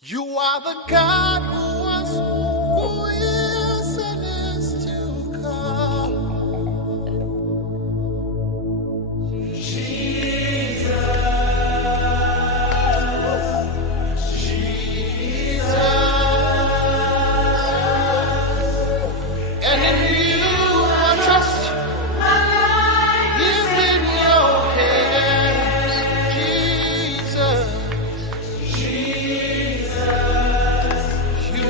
You are the God who was, who is, and is to come. And in you I trust. Is in your hands, Jesus. You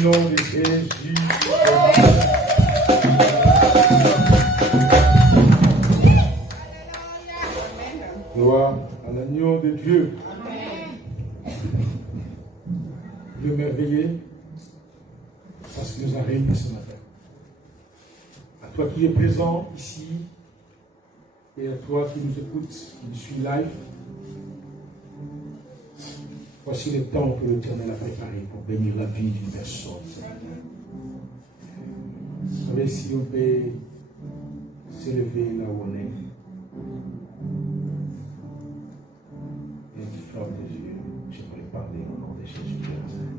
le nom de Jésus. Gloire à l'agneau de Dieu. Dieu merveilleux, parce qu'il nous a réunis ce matin. À toi qui es présent ici, et à toi qui nous écoutes, qui nous suit live, voici le temps que l'Éternel a préparé pour bénir la vie d'une personne ce matin. Vous savez, si on peut s'élever là où on est, et tu fermes les yeux, j'aimerais parler au nom de Jésus de Nazareth.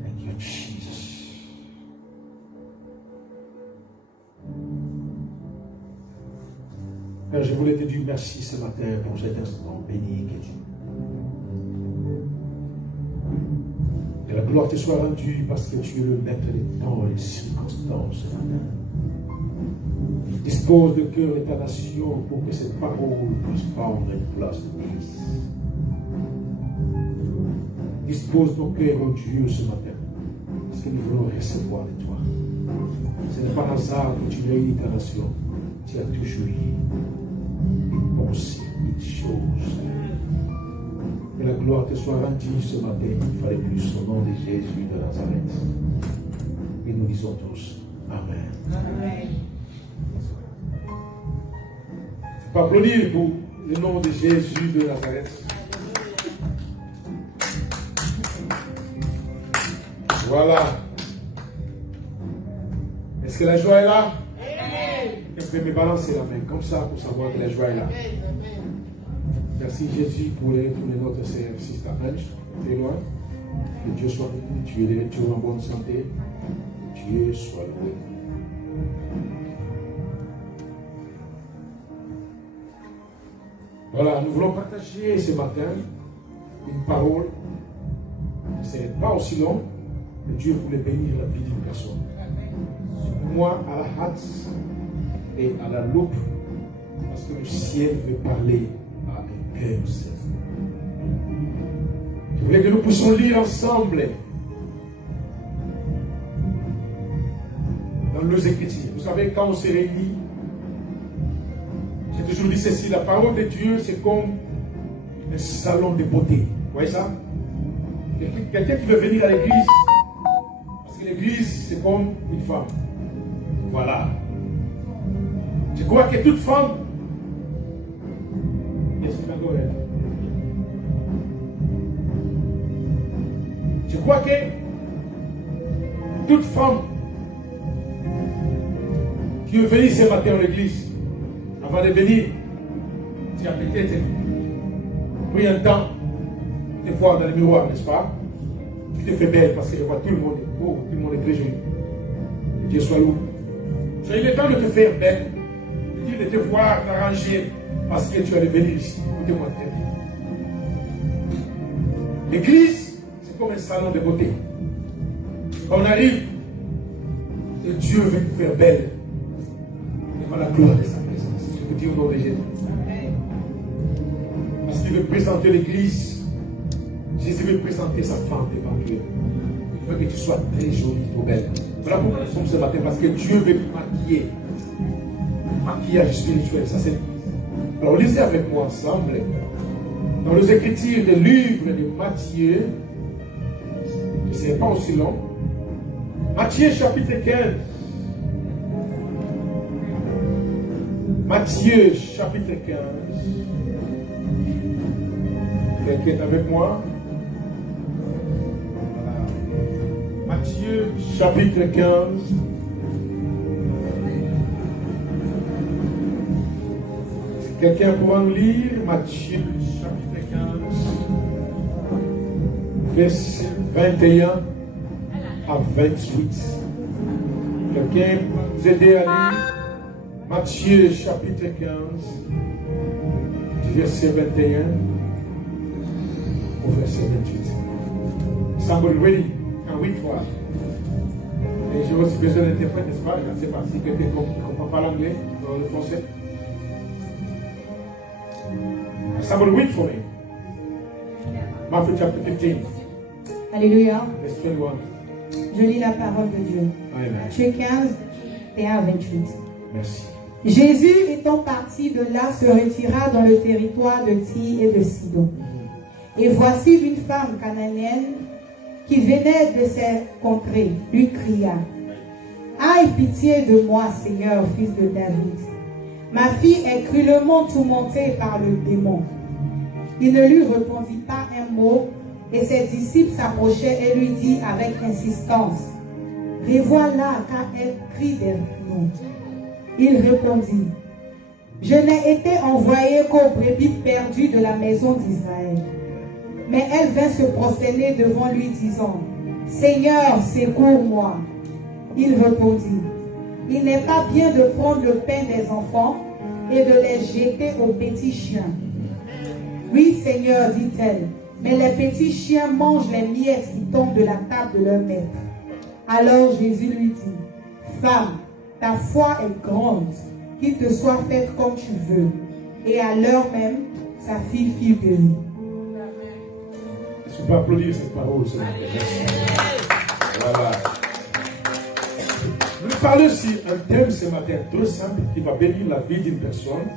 Thank you, Jesus. Père, je voulais te dire merci ce matin pour cet instant béni que tu. Que la gloire te soit rendue parce que tu es le maître des temps et des circonstances ce matin. Dispose de cœur de ta nation pour que cette parole puisse prendre une place de place. Dispose nos cœurs, oh Dieu, ce matin, parce que nous voulons recevoir de toi. Ce n'est pas un hasard que tu réunis ta nation. Tu as toujours eu une pensée, une chose. Que la gloire te soit rendue ce matin. Il fallait plus au nom de Jésus de Nazareth. Et nous disons tous Amen. Amen. Il faut applaudir pour le nom de Jésus de Nazareth. Voilà. Est-ce que la joie est là? Quelqu'un peut me balancer la main comme ça pour savoir que la joie est là. Merci Jésus pour les retours de notre Seigneur Sister Ange. Tu es loin. Que Dieu soit avec nous. Tu es de retour en bonne santé. Que Dieu soit loué. Voilà, nous voulons partager ce matin une parole. Ce n'est pas aussi long, mais Dieu voulait bénir la vie d'une personne. Moi, à la hâte et à la loupe, parce que le ciel veut parler à un cœur seul. Je voulais que nous puissions lire ensemble dans nos Écritures. Vous savez, quand on se réunit, j'ai toujours dit ceci, la parole de Dieu, c'est comme un salon de beauté. Vous voyez ça? Quelqu'un qui veut venir à l'église, parce que l'église, c'est comme une femme. Voilà. Je crois que toute femme, je crois que toute femme qui veut venir ce matin à l'église, avant de venir, tu as peut-être pris un temps de te voir dans le miroir, n'est-ce pas? Tu te fais belle parce que je vois tout le monde est beau, tout le monde est très joli. Que Dieu soit loué. Tu as eu le temps de te faire belle, de te voir t'arranger parce que tu allais venir ici. Écoutez-moi très bien. L'église, c'est comme un salon de beauté. Quand on arrive, et Dieu veut nous faire belle devant la gloire de sa présence. Je vous dis au nom de Jésus. Parce qu'il veut présenter l'église. Jésus veut présenter sa femme devant Dieu. Il veut que tu sois très jolie, trop belle. Voilà pourquoi nous sommes ce matin, parce que Dieu veut maquiller. Maquillage spirituel, ça c'est l'église. Alors lisez avec moi ensemble dans les Écritures des livres de Matthieu. Ce n'est pas aussi long. Matthieu chapitre 15. Matthieu chapitre 15. Quelqu'un est avec moi? Voilà. Matthieu chapitre 15. Quelqu'un pourra nous lire Matthieu chapitre 15, verset 21 à 28. Quelqu'un pourra nous aider à lire Matthieu chapitre 15, du verset 21 au verset 28. Somebody ready? Can we try? Et j'ai aussi besoin d'interprète, n'est-ce pas? Je ne sais pas si quelqu'un ne comprend pas l'anglais, dans le français. Somebody read for me. Matthew chapter 15, Alléluia. verse 21. Je lis la parole de Dieu. Amen. Matthieu 15, 21 à 28. Merci. Jésus étant parti de là se retira dans le territoire de Tyr et de Sidon. Et voici une femme cananéenne qui venait de ces contrées lui cria: Aie pitié de moi, Seigneur, fils de David. Ma fille est cruellement tourmentée par le démon. Il ne lui répondit pas un mot, et ses disciples s'approchaient et lui dit avec insistance: Revois-la, car elle crie de nous. Il répondit: Je n'ai été envoyé qu'aux brebis perdues de la maison d'Israël. Mais elle vint se prosterner devant lui, disant: Seigneur, secours-moi. Il répondit: Il n'est pas bien de prendre le pain des enfants et de les jeter aux petits chiens. Oui, Seigneur, dit-elle, mais les petits chiens mangent les miettes qui tombent de la table de leur maître. Alors Jésus lui dit: Femme, ta foi est grande, qu'il te soit faite comme tu veux. Et à l'heure même, sa fille fut guérie. Est-ce qu'on peut applaudir cette parole ce matin? Voilà. Je vais parler aussi un thème ce matin très simple qui va bénir la vie d'une personne.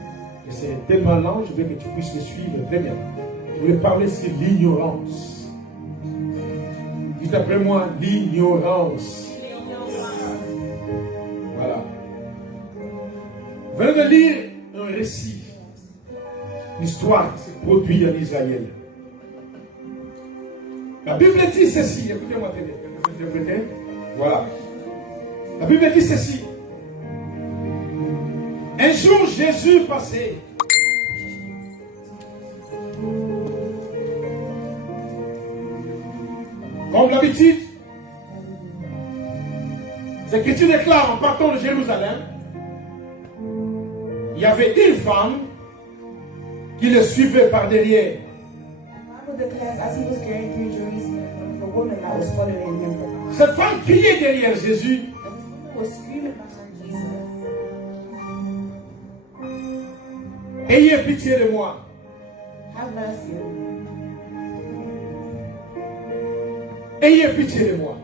Et c'est tellement lent, je veux que tu puisses me suivre très bien. Je vais parler sur l'ignorance. Dites après moi, l'ignorance. Voilà. Venez de lire un récit, une histoire qui s'est produite en Israël. La Bible dit ceci, écoutez-moi très bien. Voilà. La Bible dit ceci. Un jour, Jésus passait. Comme d'habitude, les Écritures déclarent en partant de Jérusalem, il y avait une femme qui le suivait par derrière. Cette femme criait derrière Jésus. Ayez pitié de moi. Ayez pitié de moi.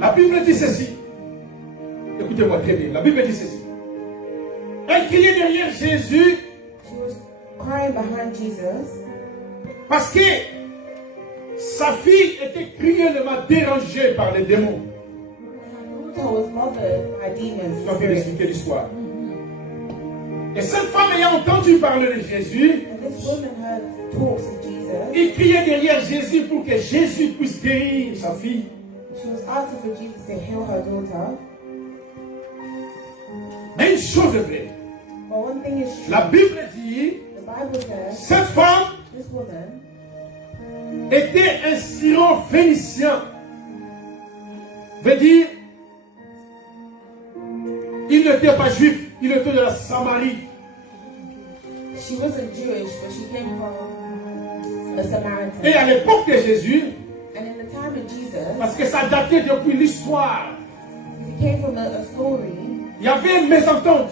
La Bible dit ceci. Écoutez-moi très bien. La Bible dit ceci. Elle criait derrière Jésus. She was crying behind Jesus Parce que sa fille était cruellement dérangée par les démons. who was mothered by demons. Je vais vous expliquer l'histoire. Et cette femme ayant entendu parler de Jésus, And this woman heard talks of Jesus. il criait derrière Jésus pour que Jésus puisse guérir sa fille. She was asking for Jesus to heal her daughter. Mais une chose est vraie. But one thing is true. La Bible dit, The Bible says cette femme this woman était un syro-phénicien. Veut dire, il n'était pas juif, il était de la Samarie. she wasn't Jewish, but she came from a Samaritan. Et à l'époque de Jésus, And in the time of Jesus, parce que ça datait depuis l'histoire, it came from a story. il y avait une mésentente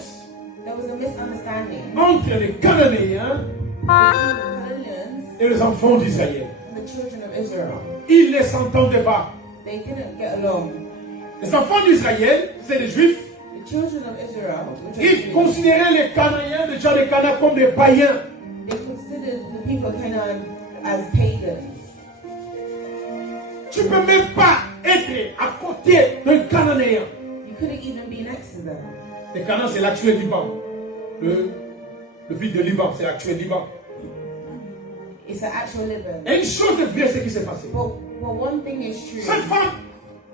There was a misunderstanding entre les Cananéens between the Canaanites et les enfants d'Israël. and the children of Israel. Ils ne s'entendaient pas. They didn't get along. Les enfants d'Israël, c'est les Juifs, The children of Israel, which are ils Jews, considéraient les Cananéens, les gens de Cana, comme des païens. they considered the people of Canaan as pagans. Tu ne peux même pas être à côté d'un Cananéen. You couldn't even be next to them. Le Canaan, c'est l'actuel Liban. Le ville de Liban, c'est l'actuel Liban. It's an actual living. Et une chose de vraie, c'est ce qui s'est passé. But one thing is true. Cette femme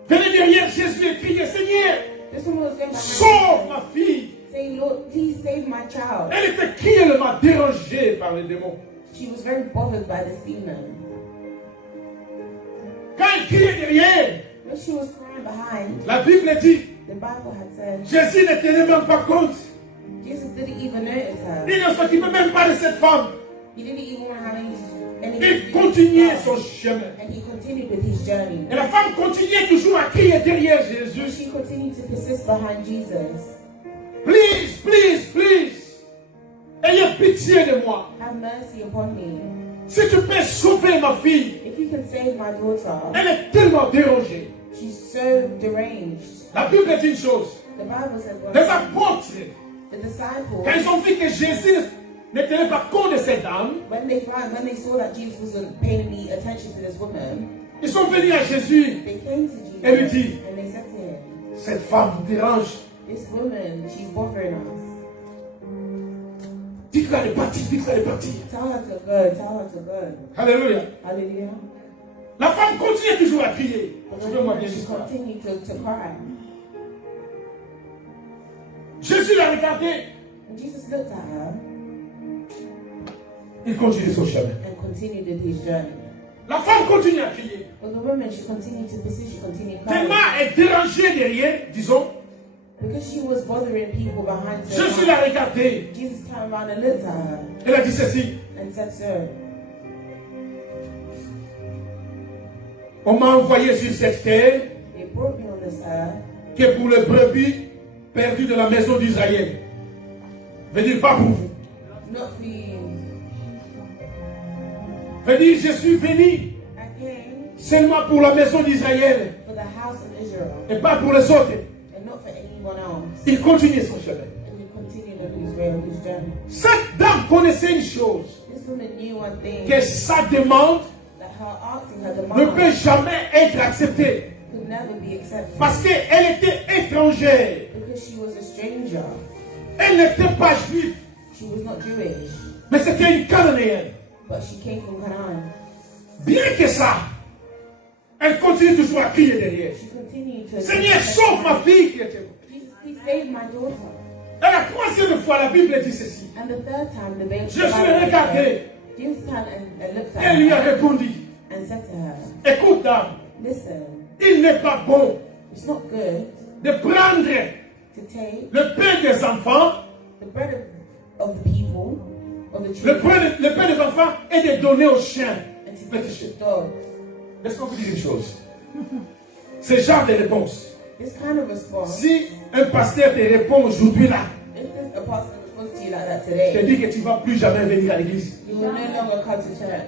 venait derrière Jésus et criait, Seigneur, This woman was going behind sauve Jesus, ma fille. saying, Lord, please save my child. Elle était cruellement dérangée par les démons. She was very bothered by this demon. Quand elle criait derrière, When she was crying behind, la Bible dit, the Bible had said, Jésus ne tenait même pas compte. Jesus didn't even notice her. Il ne s'occupait même pas de cette femme. He didn't even want to have anything Il to do with continuait her. son chemin. And he continued with his journey. Et la femme continuait toujours à crier derrière Jésus. She continued to persist behind Jesus. Please, please, please. ayez pitié de moi. have mercy upon me. Si tu peux sauver ma fille, If you can save my daughter, elle est tellement dérangée. she's so deranged. La Bible dit une chose. The Bible says, Les well, apôtres, the disciples, quand ils ont vu que Jésus ne tenait pas compte de cette dame, when they saw that Jesus wasn't paying any attention to this woman, ils sont venus à Jésus. they came to Jesus Elle lui dit, and they said to him, cette femme nous dérange. this woman, she's bothering us. Dites-la de partir, dites-la de partir. Tell her to go, tell her to go. Alléluia. Hallelujah. La femme continue toujours à crier. Suivez-moi bien She jusqu'à là. continued to cry. Jésus l'a regardé. And Jesus looked at her Il continue son chemin. and continued with his journey. La femme continue à crier. But the woman, she continued to persist, she continued Tellement crying. elle est dérangée derrière, disons. Because she was bothering people behind Jésus her. l'a regardé. Jesus turned around and looked at her Elle a dit ceci. and said to her, On m'a envoyé sur cette terre they brought me on this earth que pour les brebis perdues de la maison d'Israël. Veut dire pas pour vous. not for you. Veut dire je suis venu I came seulement pour la maison d'Israël for the house of Israel et pas pour les autres. and not for anyone else. Il continue son chemin. And he continued on his way, on his journey. Cette dame connaissait une chose, This woman knew one thing, que sa demande that her asking, her ne peut demand jamais être acceptée could never be accepted parce qu'elle était étrangère. because she was a stranger. Elle n'était pas juive, She was not Jewish, mais c'était une cananéenne. but she came from Canaan. Bien que ça, elle continue toujours à crier derrière. She continued to Seigneur, sauve ma fille qui était morte. Jesus, please save my daughter. Et la troisième fois, la Bible dit ceci. And the third time, the baby Je suis regardé Jesus turned and looked et at lui a her répondu. and said to her, Écoute, dame, listen, il n'est pas bon it's not good de prendre to take le pain des enfants, the bread of the people, of the le children, pain des enfants et de donner aux chiens. and to Petit give chien. it to dogs. Laisse-moi vous dire une chose. Ce genre de réponse. This kind of response, Si un pasteur te répond aujourd'hui là, if a pastor responds to you like that je te today, dis que tu ne vas plus jamais venir à l'église. you will no longer come to church.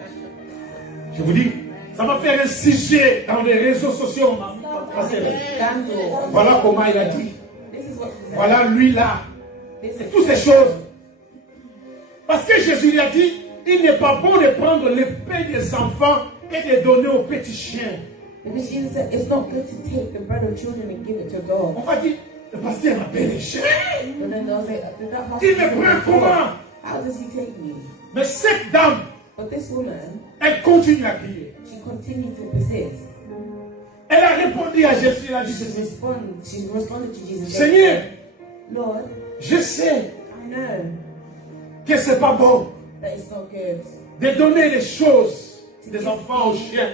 Je vous dis, ça va faire un sujet dans les réseaux sociaux. Scandal. Voilà comment il a dit. This is what she said. Voilà lui là. This Et is toutes ces choses. Parce que Jésus lui a dit, il n'est pas bon de prendre le pain des enfants et de donner aux petits chiens. because Jesus said it's not good to take the bread of children and give it to On dogs. va dire, le pasteur m'appelle les chiens. But then they'll say, did that pastor Il me take me prend to comment? dog? How does he take me? Mais cette dame, But this woman, elle continue à crier. she continued to persist. Elle a répondu à Jésus, elle a dit She ceci. responded to Jesus. Seigneur, Lord, je sais I know que c'est pas bon that it's not good de donner les choses des enfants aux chiens.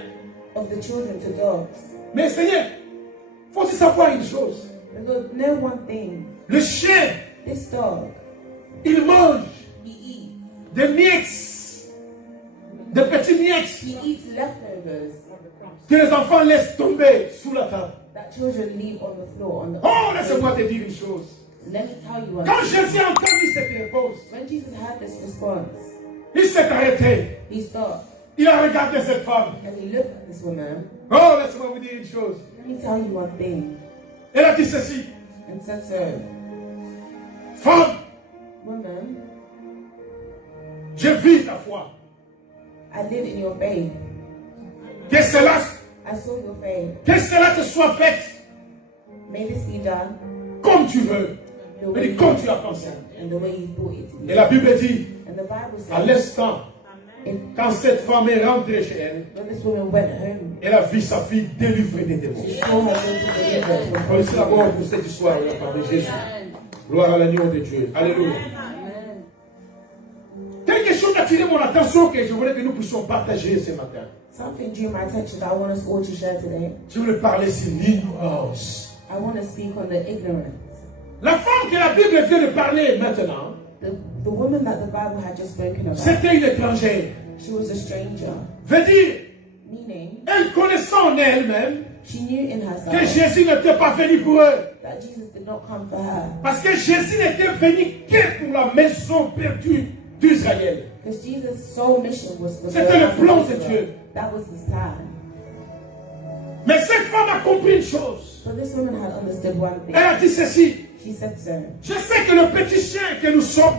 of the children to dogs. Mais Seigneur, faut aussi savoir une chose. Because know one thing, Le chien, this dog, il mange he eats. des miettes, des petits miettes He eats leftovers que les enfants laissent tomber sous la table. that children leave on the floor. Oh, laisse-moi te dire une chose. Let me tell you one Quand thing. Jésus a entendu cette réponse, When Jesus had this response, il s'est arrêté. he stopped Il a regardé cette femme. and he looked at this woman. Oh, laisse-moi vous dire une chose. Let me tell you one thing. Elle a dit ceci. And said so, Femme, woman, je vis ta foi. I live in your faith. Que cela, I saw your faith. que cela te soit fait May this be done comme tu veux. the way Et comme tu as pensé. and the way you thought it to be. Et la Bible dit, And the Bible à says, l'instant, if, quand cette femme est rentrée chez elle, when this woman went home, elle a vu sa fille délivrée des démons. she saw her daughter delivered. Merci d'abord pour cette histoire de la part de Jésus. Gloire à l'agneau de Dieu. Alléluia. Amen. Quelque chose a attiré mon attention que je voulais que nous puissions partager ce matin. Something drew my attention that I want us all to share today. Je voulais parler sur l'ignorance. I want to speak on the ignorance. La femme que la Bible vient de parler maintenant, The woman that the Bible had just spoken about, c'était une étrangère. she was a stranger, Veut dire, meaning elle connaissant en elle-même she knew in que herself Jésus n'était pas venu pour eux. that Jesus did not come for her. Parce que Jésus n'était venu que pour la maison perdue d'Israël. Because Jesus' sole mission was for C'était le house of plan de Israel. Dieu. That was his plan. Mais cette femme a compris une chose. But this woman had understood one thing. Elle a dit ceci. She said so. Je sais que le petit chien que nous sommes,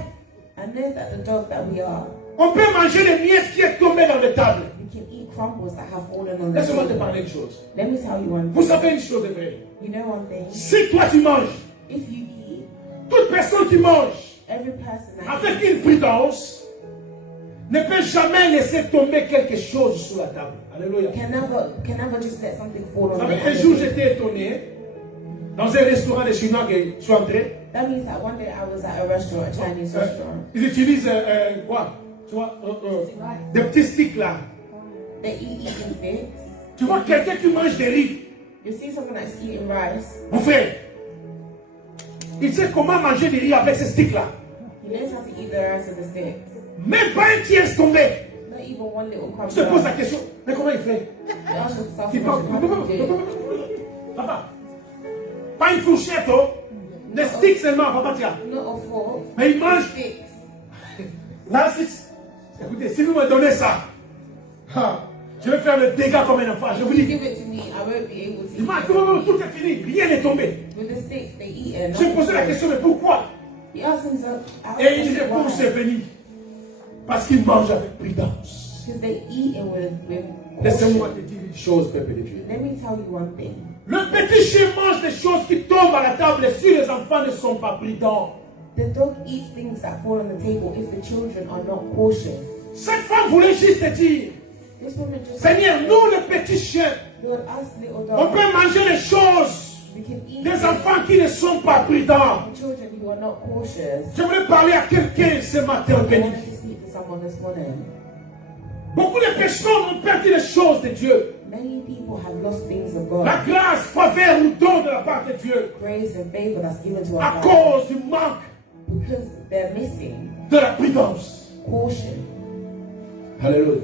I know that the dog that we are, on peut manger les miettes qui est tombé dans les tables. we can eat crumbles that have fallen on the Laisse-moi te table. parler une chose. Let me tell you one Vous thing. savez une chose de vraie. You know one thing? Si toi tu manges, If you eat, toute personne qui mange every person that avec une prudence ne peut jamais laisser tomber quelque chose sur la table. Alléluia. can never just let something fall Vous on savez, the un jour table. j'étais étonné dans un restaurant de Chinois que je suis entré. That means that one day I was at a restaurant, a Chinese restaurant. Ils utilisent quoi? Tu vois, des petits sticks là. They eat eating sticks. Tu vois quelqu'un qui mange des riz. You see someone that's eating rice. Mon frère, il sait comment manger des riz avec ces sticks là. He knows how to eat the rice with the sticks. Même pas un tiers tombé. Not even one little crumb. Je te pose la question, mais comment il fait? They ask yourself, Il what parle. you do. Papa, pas une fourchette, oh. Des sticks seulement, papa, tiens. Not a fork. Mais il mange. Sticks. Là, écoutez, si vous me donnez ça, je vais faire le dégât comme un enfant. Je vous dis, Give it to me, I won't be able to il mange, eat tout est fini, rien n'est tombé. it. With the sticks, they eat it. Je me posais la question, mais pourquoi? He asked himself, Et il disait, pour ses venir. Parce qu'il mange avec prudence. because they eat it with Laissez-moi caution. te dire une chose, peuple de Dieu. Let me tell you one thing. Le petit chien mange des choses qui tombent à la table si les enfants ne sont pas prudents. The dog eats things that fall on the table if the children are not cautious. Cette femme voulait juste te dire, This woman just Seigneur, nous les petits chiens, Lord, us little on dogs, peut manger les choses we can eat des enfants qui ne sont pas prudents. the children who are not cautious. Je voulais parler à quelqu'un ce matin I béni. wanted to speak to someone this morning. Beaucoup de personnes ont perdu les choses de Dieu. Many people have lost things of God. La grâce, faveur ou don de la part de Dieu Grace and favor that's given to à us cause du manque because they're missing de la prudence. caution. Alléluia.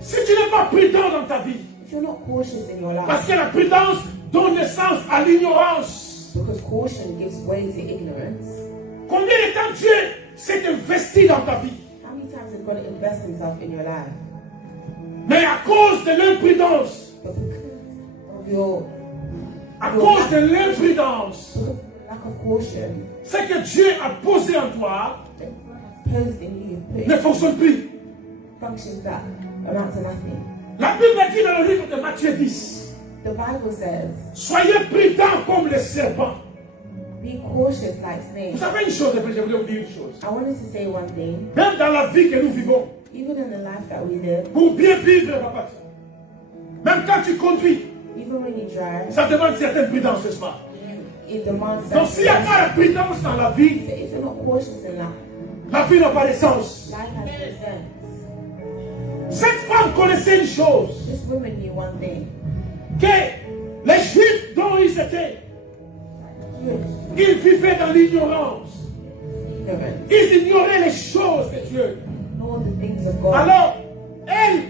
Si tu n'es pas prudent dans ta vie, If you're not cautious in your life, parce que la prudence donne naissance à l'ignorance. because caution gives way to ignorance. Combien de temps Dieu s'est investi dans ta vie? How many times has God invest himself in your life? Mais à cause de l'imprudence, But because of your à cause de l'imprudence, lack of caution, ce que Dieu a posé en toi the posed in you put ne fonctionne plus. functions that amount to nothing. La Bible dit dans le livre de Matthieu 10, The Bible says, soyez prudents comme les serpents. be cautious like Vous snakes. savez une chose, je voulais vous dire une chose. I wanted to say one thing. Même dans la vie que nous vivons, Even in the life that we live, pour bien vivre, papa, même quand tu conduis, even when you drive, ça demande une certaine prudence, n'est-ce pas? it demands Donc s'il n'y a that pas la prudence dans la vie, if you're not cautious in that, la vie n'a pas de sens. life has no sense. Cette femme connaissait une chose, This woman knew one thing. que les Juifs dont ils étaient, ils vivaient dans l'ignorance. Ignorance. Ils ignoraient les choses de Dieu. Know the things of God. Alors, elle,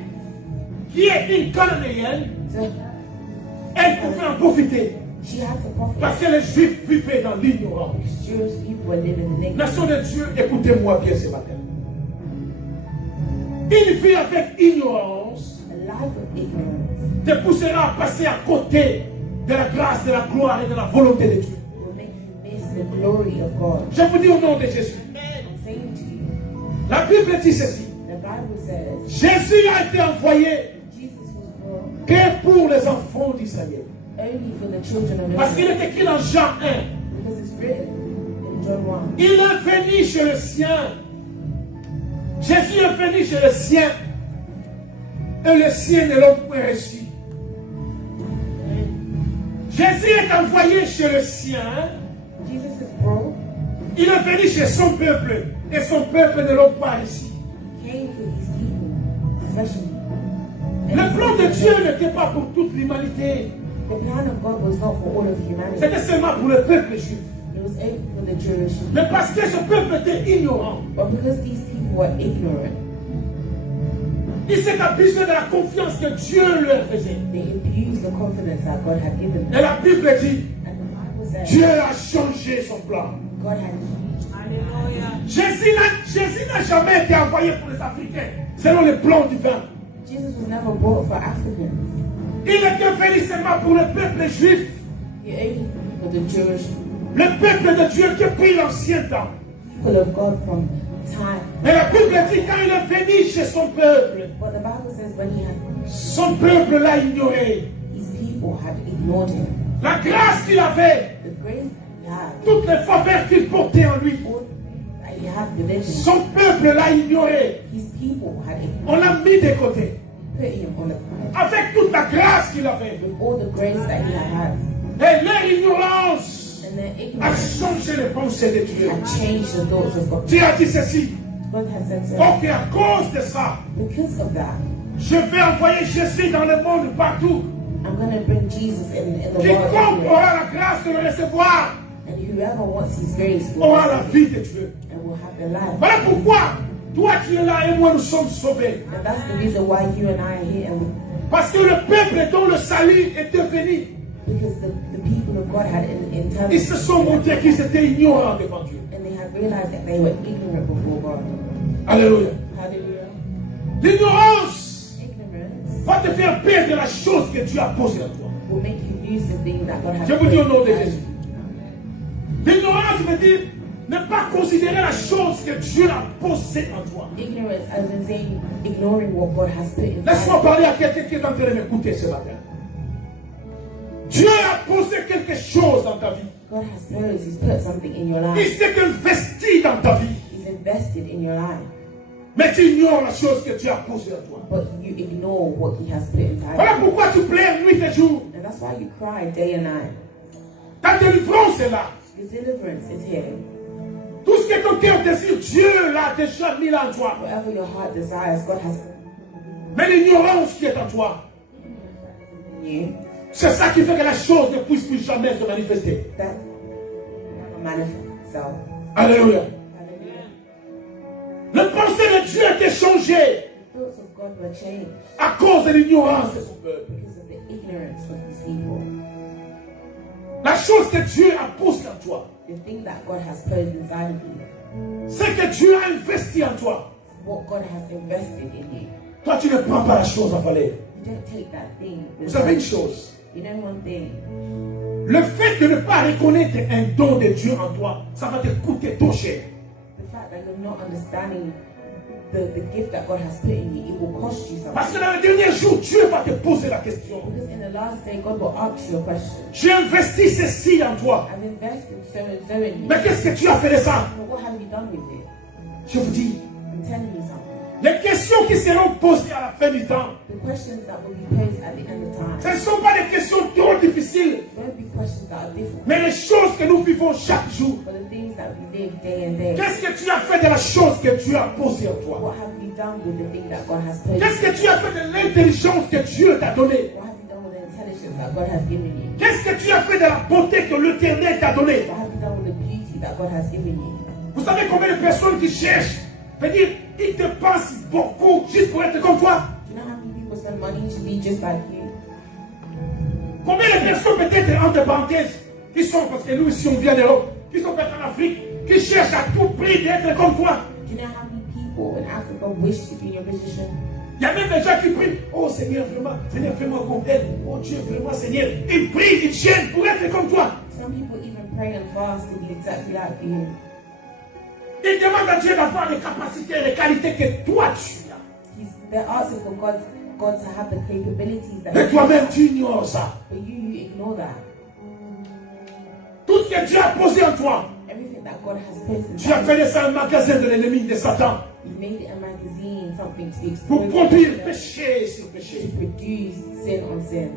qui est une Cananéenne, So elle pouvait en profiter. she had to profit. Parce que les Juifs vivaient dans l'ignorance. Jewish people were living in ignorance. Nation de Dieu, écoutez-moi bien ce matin. Une vie avec ignorance A life of ignorance te poussera à passer à côté de la grâce, de la gloire et de la volonté de Dieu. will make you miss the glory of God. Je vous dis au nom de Jésus. I'm saying to you, La Bible dit ceci. the Bible says Jésus a été envoyé Jesus was born que pour les enfants d'Israël. only for the children of Parce qu'il Israel. est écrit dans Jean 1. Because it's written in John 1. Il est venu chez le sien. Jésus est venu chez le sien. Et le sien ne l'ont point reçu. Jésus est envoyé chez le sien. Jesus is brought, Il est venu chez son peuple. Et son peuple ne l'ont pas reçu. came to his people, especially. And Le plan de Dieu n'était pas pour toute l'humanité. the plan of God was not for all of humanity. C'était seulement pour le peuple juif. It was only for the Jewish people. Mais parce que ce peuple était ignorant, But because these people were ignorant, Il s'est abusé de la confiance que Dieu leur faisait. They abused the confidence that God had given Et them. la Bible dit, And the Bible says Dieu a changé son plan. God had. Jésus n'a jamais été envoyé pour les Africains, selon le plan divin. Jesus was never brought for Africans. Il était venu seulement pour le peuple juif, He only for the Jewish le peuple de Dieu depuis l'ancien temps. people of God from time. Mais la Bible dit quand il est venu chez son peuple, But the Bible says when he had son peuple l'a ignoré. his people had ignored him, La grâce qu'il avait, the grace he had, toutes les faveurs qu'il portait en lui, all that he had within him, son peuple l'a ignoré. his people had On ignored l'a mis de côté. put him on the side. Avec toute la grâce qu'il avait. With all the grace that he had, Et leur ignorance and their a ignorance changé les pensées de Dieu. had changed the thoughts of God. Dieu a dit ceci. God has said so. Ok, à cause de ça, Because of that, je vais envoyer Jésus dans le monde partout. I'm going to bring Jesus in the world Quiconque everywhere. aura la grâce de le recevoir And whoever wants his grace will aura la receive vie de Dieu. it and will have the life. Voilà pourquoi toi tu es là et moi nous sommes sauvés. And that's the reason why you and I are here. And Parce que le peuple dont le salut est devenu, because the people of God had in time, ils se sont montrés qu'ils étaient ignorants devant Dieu. and they had realized that they were ignorant before God. Alléluia. Hallelujah. L'ignorance Ignorance va te faire perdre la chose que Dieu a posée en toi. will make you lose the thing that God has Je vous put dis au nom de inside Jésus. you. L'ignorance veut dire ne pas considérer la chose que Dieu a posée en toi. Ignorance, as in saying, ignoring what God has put inside Laisse-moi you. parler à quelqu'un qui est en train de m'écouter ce matin. Dieu a posé quelque chose dans ta vie. God has posed, He's put something in your Il life. s'est investi dans ta vie. He's invested in your life. Mais tu ignores la chose que Dieu a posée en toi. But you ignore what He has put inside Voilà you. pourquoi tu pleures nuit et jour. And that's why you cry day and night. Ta délivrance est là. Your deliverance is here. Tout ce que ton cœur désire, Dieu l'a déjà mis là en toi. Whatever your heart desires, God has Mais l'ignorance qui est en toi, in you. c'est ça qui fait que la chose ne puisse plus jamais se manifester. That never manifests itself. Alléluia. Hallelujah. Le pensée de Dieu a été changé The thoughts of God were changed à cause de l'ignorance de son peuple. because of the ignorance of His people. La chose que Dieu a posée en toi, The thing that God has posed inside of you, c'est que Dieu a investi en toi. what God has invested in you. Toi, tu ne prends pas la chose en valeur. You don't take that thing. Vous savez une chose, You know one thing. le fait de ne pas reconnaître un don de Dieu en toi, ça va te coûter trop cher. The fact that you're not understanding the gift that God has put in you, it will cost you something. Parce que dans le dernier jour, Dieu va te poser la question. Because in the last day, God will ask you a question. J'ai investi ceci en toi. I've invested so and so in you. Mais qu'est-ce que tu as fait de ça? But what have you done with it? Je vous dis, I'm telling you something. les questions qui seront posées à la fin du temps, The questions that will be posed at the end of time ce ne sont pas des questions trop difficiles, won't be questions that are difficult, mais les choses que nous vivons chaque jour. but the things that we live day and day. Qu'est-ce que tu as fait de la chose que Dieu a posée en toi? What have you done with the thing that God has put in Qu'est-ce you? que tu as fait de l'intelligence que Dieu t'a donnée? What have you done with the intelligence that God has given you? Qu'est-ce que tu as fait de la beauté que l'Éternel t'a donnée? What have you done with the beauty that God has given you? Vous savez combien de personnes qui cherchent, veut dire, ils te passent beaucoup juste pour être comme toi? Do you know how many people spend money to be just like you? Combien de personnes peut-être entre parenthèses qui sont, parce que nous ici on vient d'Europe, qui sont peut-être en Afrique, qui cherchent à tout prix d'être comme toi? Do you know how many people in Africa wish to be in your position? Il y a même des gens qui prient, oh Seigneur, vraiment, Seigneur, fais-moi comme elle, oh Dieu, vraiment, Seigneur. Ils prient, ils tiennent pour être comme toi. Some people even pray and fast to be exactly like you. Ils demandent à Dieu d'avoir les capacités et les qualités que toi tu as. They're asking for God to have the capabilities that Mais you toi-même, have. tu ignores ça. But you ignore that. Tout ce que Dieu a posé en toi, Everything that God has put tu as inside fait de ça un magasin de l'ennemi, de Satan, you, you made it a magazine, something to be pour exposed, produire to péché sur péché. produce sin on sin.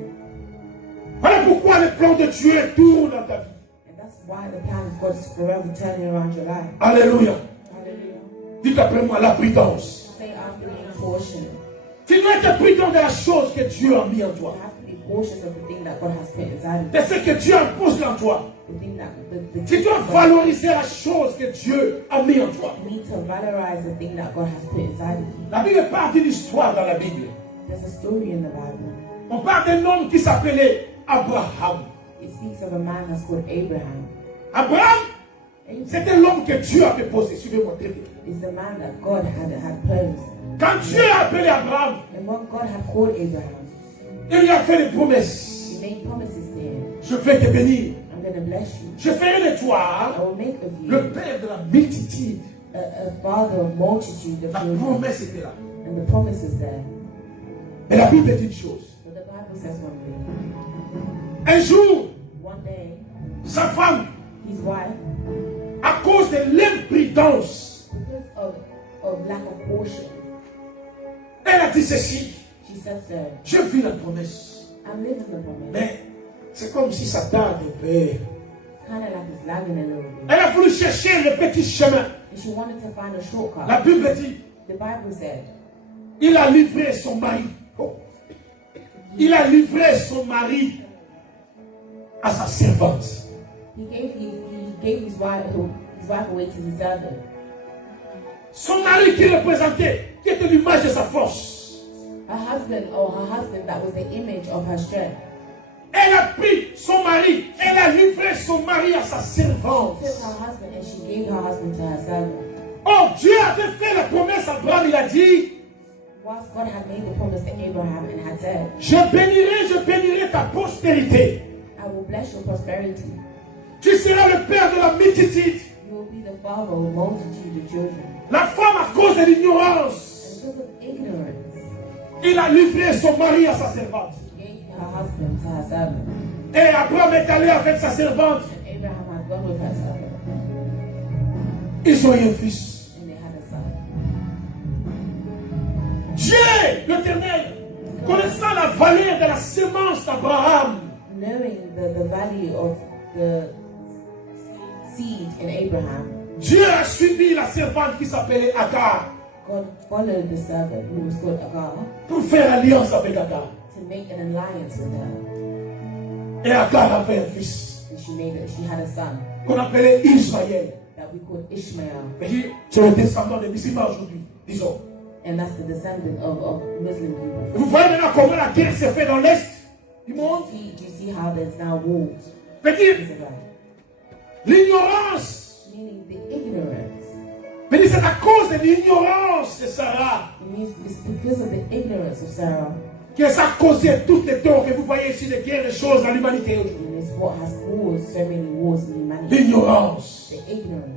Voilà pourquoi le plan de Dieu tourne dans ta vie. And that's why the plan of God is forever turning around your life. Alléluia. Hallelujah. Dites après moi la prudence. Say after me, caution. Tu dois être prudent de la chose que Dieu a mis en toi. You have to be cautious of the thing that God has put inside of De ce que Dieu a posé en toi. you. The thing that Tu dois valoriser la chose que Dieu a mis en toi. you need to valorize the thing that God has put inside of you. La Bible parle d'une histoire dans la Bible. There's a story in the Bible. On parle d'un homme qui s'appelait Abraham. It speaks of a man that's called Abraham. Abraham, Abraham c'était l'homme que Dieu a déposé. Suivez-moi très bien. is the man that God had posed. Quand Dieu a appelé Abraham, And when God had called Abraham, il lui a fait des promesses. he made promises to him. Je vais te bénir. I'm going to bless you. Je ferai de I toi will make of you le père de la multitude. a father of multitude of La children. promesse était là. And the promise is there. Mais la Bible dit une chose. But the Bible says one thing. Un jour, One day, sa femme, his wife, à cause de l'imprudence, because of lack of caution, elle a dit ceci. she said, "Sir, Je vis la promesse. I'm living the promise." Mais c'est comme si ça tarde un peu. Kind of like it's lagging a little bit. Elle a voulu chercher le petit chemin. And she wanted to find a shortcut. La Bible dit, The Bible said, il a livré son mari. Oh. Il a livré son mari à sa servante. he gave his wife away to his servant. Son mari qui représentait, qui était l'image de sa force. Her husband that was the image of her strength. Elle a pris son mari, elle a livré son mari à sa servante. She took her husband and she gave her husband to her servant. Oh, Dieu avait fait la promesse à Abraham, il a dit, Whilst God had made the promise to Abraham and had said, je bénirai ta postérité. I will bless your prosperity. Tu seras le père de la multitude. You will be the father of a multitude of children. La femme, à cause de l'ignorance, And because of ignorance, il a livré son mari à sa servante. she gave her husband to her servant. Et Abraham est allé avec sa servante. And Abraham had gone with her servant. Ils ont eu un fils. And they had a son. Dieu, l'Éternel, connaissant la valeur de la semence d'Abraham, Knowing the value of the seed in Abraham, Dieu a suivi la servante qui s'appelait Agar God followed the servant who was called Agar pour faire alliance avec Agar. to make an alliance with her. Et Agar avait un fils And she had a son qu'on appelait Ismaël. that we called Ishmael. Et c'est le descendant des musulmans aujourd'hui, disons. And that's the descendant of Muslim people. Vous voyez maintenant comment la guerre s'est faite dans l'Est du monde? Do you see how there's now wars? C'est-à-dire, Because of that? l'ignorance. Meaning the ignorance. Mais c'est à cause de l'ignorance de Sarah It means it's because of the ignorance of Sarah. que ça a causé toutes les torts que vous voyez ici, les guerres, les choses dans l'humanité aujourd'hui. And it's what has caused so many wars in humanity. L'ignorance. The ignorance.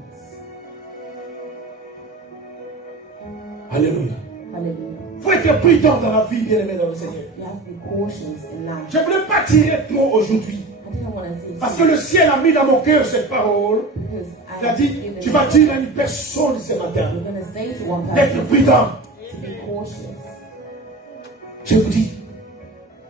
Alléluia. Hallelujah. Il faut être prudent dans la vie, bien-aimé dans le Seigneur. You have to be cautious in life. Je ne voulais pas tirer trop aujourd'hui. I didn't want to say Parce que le ciel a mis dans mon cœur cette parole. because Il a dit, tu vas dire à une personne ce matin We're going to say to one d'être person prudent. to be cautious. Je vous dis,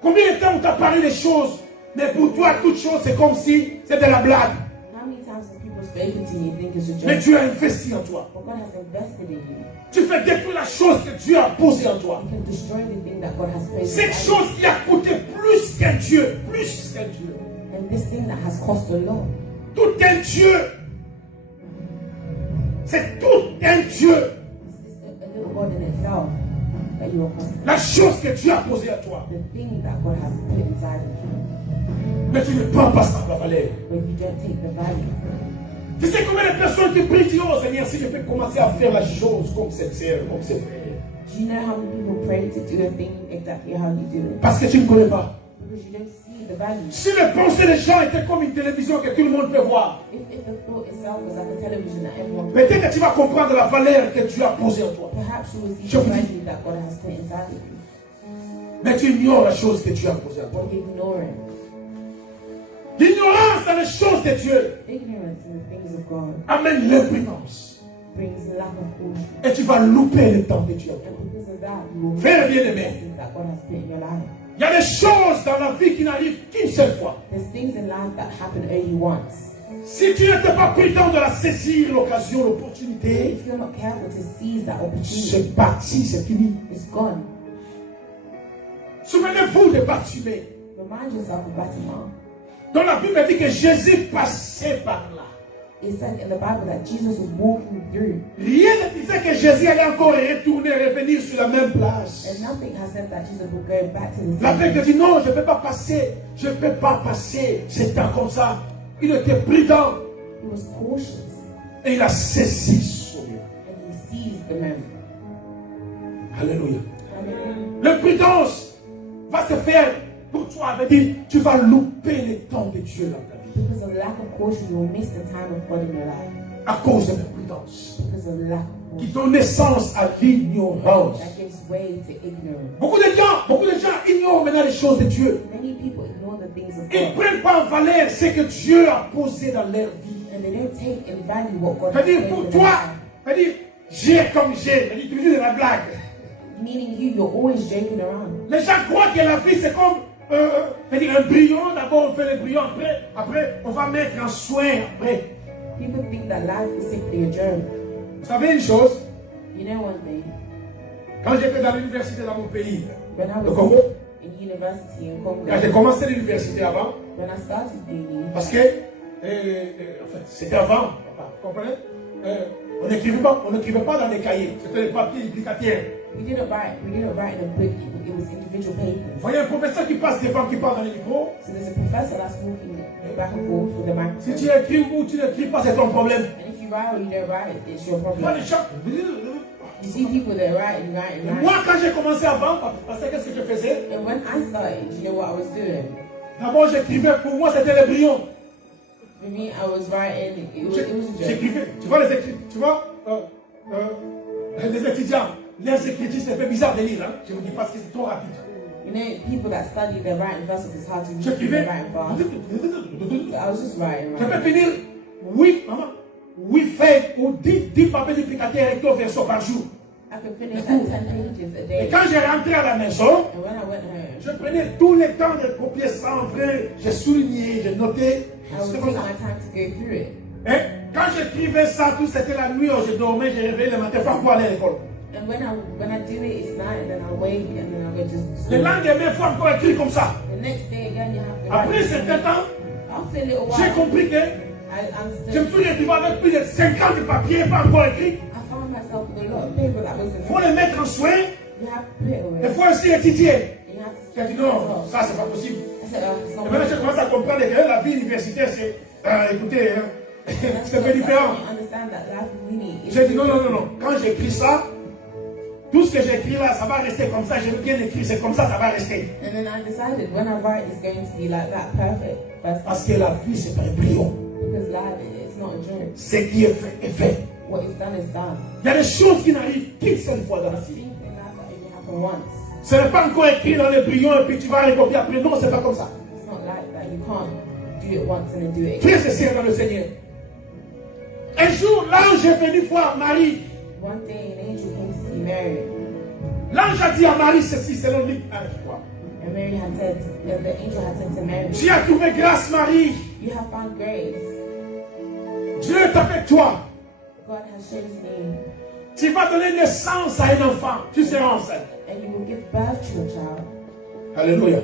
combien de temps on t'a parlé des choses, mais pour toi, toute chose, c'est comme si c'était la blague. How many times have people spoken to you and think it's a Mais joke? Dieu a investi en toi. But God has invested in you. Tu fais détruire la chose que Dieu a posée en toi. You can destroy the thing that God has placed Cette inside you. chose qui a coûté plus qu'un Dieu. Plus qu'un Dieu. And this thing that has cost a lot. Tout un Dieu. C'est tout un Dieu. It's a little God in itself that you are costing. La chose que Dieu a posée en toi. The thing that God has put inside of you. Mais tu ne prends pas ça, la valeur. But you don't take the value. Tu sais combien de personnes qui prient, disent, oh Seigneur, si je peux commencer à faire la chose comme cette sœur, comme cette frère. Do you know how many people pray to do a thing exactly how you do it? Parce que tu ne connais pas. Because you don't see the value. Si les pensées des gens étaient comme une télévision que tout le monde peut voir, If the thought itself was like a television that everyone peut-être que tu vas comprendre la valeur que Dieu a posée en toi. perhaps you will see Je the vous dis. value that God has put inside of you. Mais tu ignores la chose que Dieu a posée en toi. But you ignore it. L'ignorance dans les choses de Dieu Ignorance in the things of God amène l'imprudence. brings lack of caution. Et tu vas louper le temps que Dieu a And donné. because of that, you will Frère miss the bien-aimé, blessings that God has put in your life. il y a des choses dans la vie qui n'arrivent qu'une seule fois. There's things in life that happen only once. Si tu n'étais pas prudent de la saisir, l'occasion, l'opportunité, If you're not careful to seize that opportunity, c'est parti, c'est fini. it's gone. Souvenez-vous de Bartimée. Remind yourself of Fatima. Donc la Bible dit que Jésus passait par là. It said in the Bible that Jesus was walking through. Rien ne disait que Jésus allait encore retourner, revenir sur la même place. And nothing has said that Jesus will go back to the La same Bible dit non, je ne peux pas passer. Je ne peux pas passer. C'est temps comme ça. Il était prudent. He was cautious. Et il a saisi son lieu. And he seized the moment. Alléluia. Hallelujah. La prudence va se faire pour toi. Elle dit, tu vas louper les temps de Dieu dans ta vie. Because of lack of caution, you will miss the time of God in your life. À cause de la prudence. Because of lack of Qui caution. donne naissance à l'ignorance. That gives way to ignorance. Beaucoup de gens ignorent maintenant les choses de Dieu. Many people ignore the things of Ils ne God. prennent pas en valeur ce que Dieu a posé dans leur vie. And they don't take in value what God has C'est-à-dire, placed pour in toi, their life. c'est-à-dire, j'ai comme j'ai. C'est-à-dire, tu me dis de la blague. Meaning you're always joking around. Les gens croient que la vie, c'est comme c'est-à-dire un brillant. D'abord, on fait le brillant. Après, on va mettre un soin. Après, People think that life is simply a joke. vous savez une chose? You know one thing? Quand j'étais dans l'université dans mon pays, When I le was Congo, in university in Congo, quand j'ai commencé l'université avant, when I started uni, parce que, en fait, c'était avant, vous comprenez? On n'écrivait pas dans les cahiers, c'était les papiers duplicataires. we didn't write in a book. It was individual Vous papers. voyez un professeur qui passe devant, qui parle dans les micros. So there's a professor that's walking back and forth with the Si microphone. tu écris ou tu n'écris pas, c'est ton problème. And if you write or you don't write, it's your Moi, problem. les gens- You see people that write and write and write. Moi, quand j'ai commencé avant, parce que qu'est-ce que je faisais? And when I started, you know what I was doing? D'abord, j'écrivais, pour moi, c'était les brillants. For me, I was writing. It was a joke. J'écrivais, tu vois, les étudiants, leurs écritures, c'est un peu bizarre de lire, hein? Je vous dis parce que c'est trop rapide. You know, people that study their writing fast, it's hard to read. J'écrivais, Their writing fast. So I was just writing. je peux finir 8 feuilles ou 10 papiers duplicataires recto verso par jour. I could finish like 10 pages a Et day. quand j'ai rentré à la maison, And when I went home, je prenais tout le temps de copier ça en vrai, j'ai souligné, j'ai noté. I would C'était take comme ça. my time to go through it. Et quand j'écrivais ça, tout c'était la nuit, où je dormais, je réveillais le matin, pas pour aller à l'école. And when I do it, it's night, and then I'll wake, and then I'll go to Le school. lendemain, il faut encore écrire comme ça. The next day again, you have to write. Après un certain temps, After a little j'ai while, compris que I je me understood. suis retrouvé avec plus de 50 papiers pas encore écrits. I found myself with a lot of paper that wasn't. Il faut les mettre en soin, You have to put it il away. faut aussi étudier. You have to. J'ai dit non, ça c'est pas possible. I said, it's Et not maintenant je commence à comprendre que la vie universitaire c'est, écoutez, c'est un peu différent. You understand that life is uni. J'ai dit non. Quand j'écris ça, tout ce que j'écris là, ça va rester comme ça. J'ai bien écrit, c'est comme ça va rester. And then I decided when I write, it's going to be like that, perfect. That's Parce que la vie c'est pas un brillant. because life, it's not a joke. Ce qui est fait est fait. What is done is done. Il y a des choses qui n'arrivent qu'une seule fois dans la vie. Things in life that only happen once. Ce n'est pas encore écrit dans les brillants et puis tu vas recopier après. Non, c'est pas comme ça. It's not like that. You can't do it once and then do it again. Frères et sœurs dans le Seigneur. Un jour, l'ange est venu voir Marie. One day, an angel came to see Mary, L'ange a dit à Marie ceci, selon Luc 1, je crois. and Mary had said, the angel had said to Mary, Tu as trouvé grâce, Marie. "You have found grace. Dieu est avec toi. God has chosen you, Tu vas donner naissance à un enfant. Tu seras enceinte. and you will give birth to a child." Alléluia.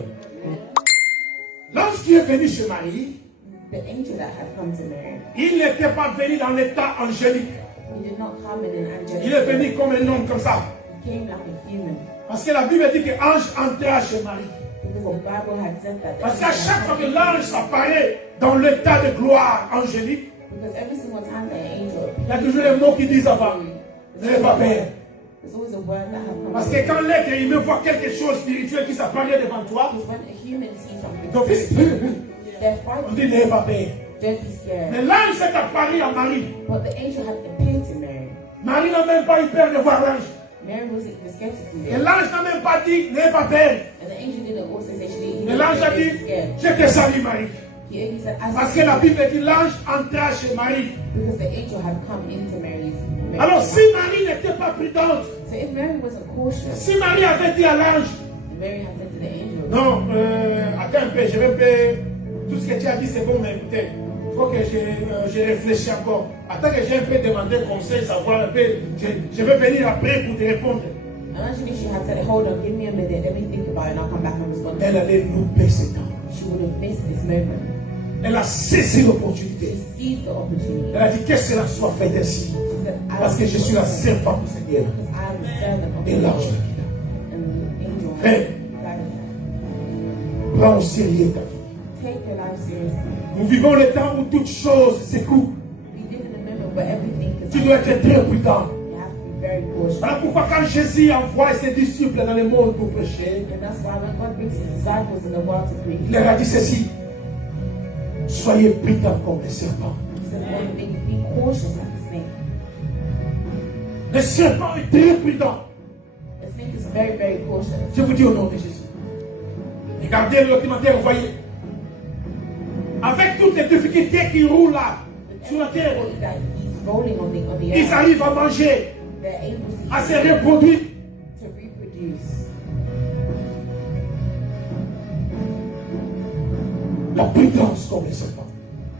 L'ange qui est venu chez Marie, The angel that had come to Mary, il n'était pas venu dans l'état angélique. he did not come in an angelic Il est form. venu comme un homme comme ça. He came like a human, Parce que la Bible dit que l'ange entra chez Marie. because the Bible had said that. Parce qu'à chaque fois que l'ange apparaît dans l'état de gloire angélique, Because every single time that an angel il y a toujours les mots qui disent avant. N'ayez pas peur. there's always a word that has come. Parce que quand l'être humain voit quelque chose spirituel qui s'apparaît devant toi, Because when a human sees something, donc, they're on frightened. dit n'ayez pas peur. Don't be scared. Mais l'ange s'est apparu à Marie. But the angel had appeared to Mary. Marie n'a même pas eu peur de voir l'ange. Mary wasn't even scared to see Et it. l'ange n'a même pas dit n'ayez pas peur. And the angel didn't also say she didn't. Et l'ange a dit je te salue Marie. He only said, I Parce que la Bible dit l'ange entra chez Marie. because the angel had come into Mary's. Alors si Marie n'était pas prudente, So if Mary wasn't cautious, si Marie avait dit à l'ange, Mary had said to the angel, non, attends un peu, je vais un peu, tout ce que tu as dit c'est bon, mais écoutez, il faut que je réfléchisse encore. Attends que j'ai un peu demandé conseil, savoir un peu, je vais venir après pour te répondre. imagine if she had said, hold on, give me a minute, let me think about it, and I'll come back and respond. Elle allait louper ce temps. She would have missed this moment. Elle a saisi l'opportunité. She seized the opportunity. Elle a dit que cela soit fait ainsi. She said, Parce que je suis la servante du Seigneur. Because I am the servant of Et the l'ange Lord. l'a dit. And the angel Frère, guided her. prends au sérieux ta vie. Take your life seriously. Nous vivons le temps où toutes choses s'écoulent. We live in a moment where everything is Tu dois être très prudent. You have to be very cautious. Voilà pourquoi quand Jésus envoie ses disciples dans le monde pour prêcher, And that's why when God brings his disciples in the world to preach, il leur a dit ceci. Soyez prudents comme les serpents. he said one thing, be cautious like a snake. Le serpent est très prudent. The snake is very, very cautious. Je vous dis au nom de Jésus. Regardez le documentaire, vous voyez. Avec toutes les difficultés qui roulent là, sur la terre, Everybody that he's rolling on the ils earth, arrivent à manger, they're able to, à se reproduire. to reproduce. La prudence comme les serpents.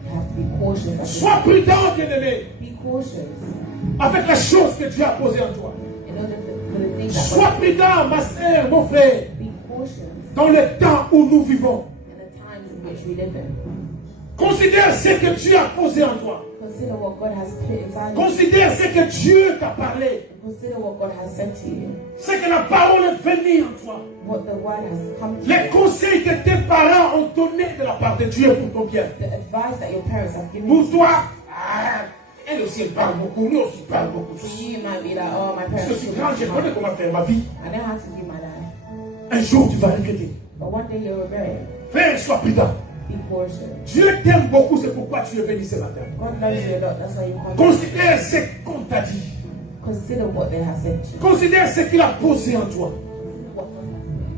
You have to be cautious. Like a Sois prudent, bien-aimé, Be cautious avec la chose que Dieu a posée en toi. in order for the things that Sois prudent, ma sœur, mon frère, be cautious dans le temps où nous vivons. in the times in which we live in. Considère ce que Dieu a posé en toi. Consider what God has put inside you. Considère ce que Dieu t'a parlé. Consider what God has said to you. Ce que la parole est venue en toi. What the word has come to Les you. conseils que tes parents ont donnés de la part de Dieu pour ton bien. The advice that your parents have given Pour you. toi, elle aussi elle parle beaucoup, lui aussi parle beaucoup. For you, it might be like, oh, my Je parents. suis told grand, me je to connais do comment faire ma vie. I know how to live my life. Un jour, tu vas regretter. But one day you'll regret it. Frère, sois prudent. Be cautious. Dieu t'aime beaucoup, c'est pourquoi tu es venu ce matin. God loves you a lot. That's why you come. Considère ce qu'on t'a dit. Consider what they have said to you. Considère ce qu'il a posé en toi.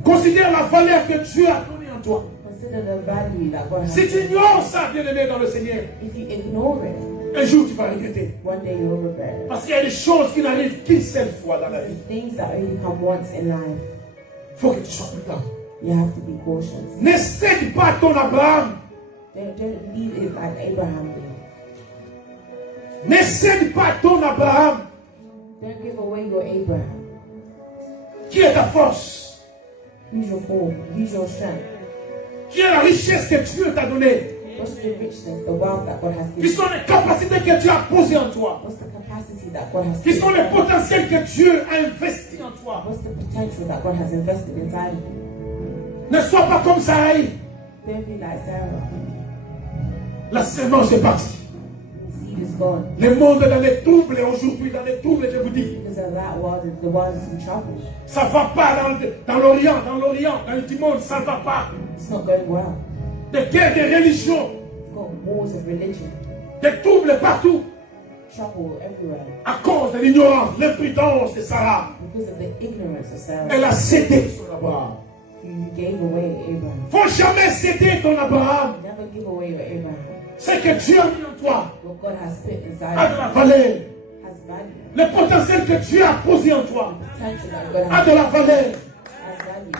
Considère la valeur que Dieu a donnée en toi. Consider the value that God has. Si tu ignores ça, bien-aimé dans le Seigneur, If you ignore it, un jour tu vas regretter. one day you'll regret it. Parce qu'il y a des choses qui n'arrivent qu'une seule fois dans la vie. There's things that only come once in life. Il faut que tu sois prudent. You have to be cautious. Ne cède pas ton Abraham. Don't leave it like Abraham did. Ne cède pas ton Abraham. Don't give away your Abraham. Qui est ta force? Use your form. Use your strength. Qui est la richesse que Dieu t'a donnée? What's the richness, the wealth that God has Qui given sont you? les capacités que Dieu a posées en toi? What's the capacity that God has Qui given sont les you? potentiels que Dieu a investis en toi? What's the potential that God has invested inside of you? Ne sois pas comme Saïd. Don't be like Sarah. La semence est partie. The seed is gone. Le monde est dans les troubles et aujourd'hui, dans les troubles, je vous dis. Because of that world, the world is in trouble. Ça ne va pas dans l'Orient, dans le monde, ça ne va pas. It's not going well. Des guerres de religion, It's got wars of religion. des troubles partout. Trouble everywhere. À cause de l'ignorance, l'imprudence de Sarah. Because of the ignorance of Sarah. Elle a cédé son Abraham. You gave away Abraham. Faut jamais céder ton Abraham. Never give away your Abraham. Ce que Dieu a mis en toi What God has put inside a de you la valeur. has value. Le potentiel que Dieu a posé en toi Potential that God a has de la valeur. value.